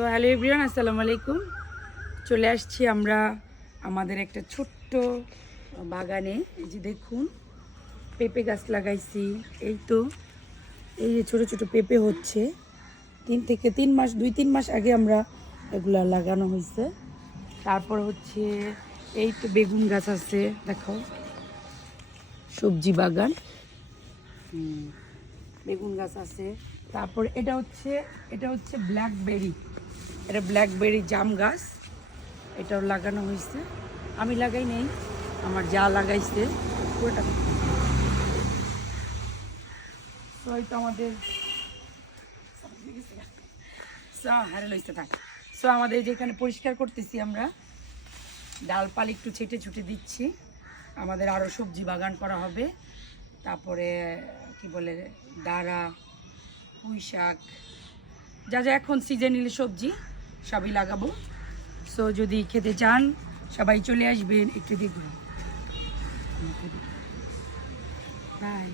So hello everyone, আসসালামু আলাইকুম। চলে আসছি আমরা আমাদের একটা ছোট্ট বাগানে। এই যে দেখুন, পেঁপে গাছ লাগাইছি। এই তো এই যে ছোট ছোট পেঁপে হচ্ছে। 2-3 মাস আগে আমরা এগুলা লাগানো হয়েছে। তারপর হচ্ছে এই তো বেগুন গাছ আছে, দেখো সবজি বাগান, বেগুন গাছ আছে। তারপর এটা হচ্ছে ব্ল্যাকবেরি, এটা ব্ল্যাকবেরি জাম গাছ, এটাও লাগানো হয়েছে। আমি লাগাই নেই, আমার যা লাগাইছে পুরোটা। তো এই তো আমাদের সো আমাদের যেখানে পরিষ্কার করতেছি আমরা, ডালপাল একটু ছেটে ছুটে দিচ্ছি। আমাদের আরও সবজি বাগান করা হবে। তারপরে কি বলে, দাঁড়া, পুঁই শাক, যা যা এখন সিজনালি সবজি সবই লাগাবো। সো যদি খেতে চান সবাই চলে আসবেন, একটু দেখুন। বাই।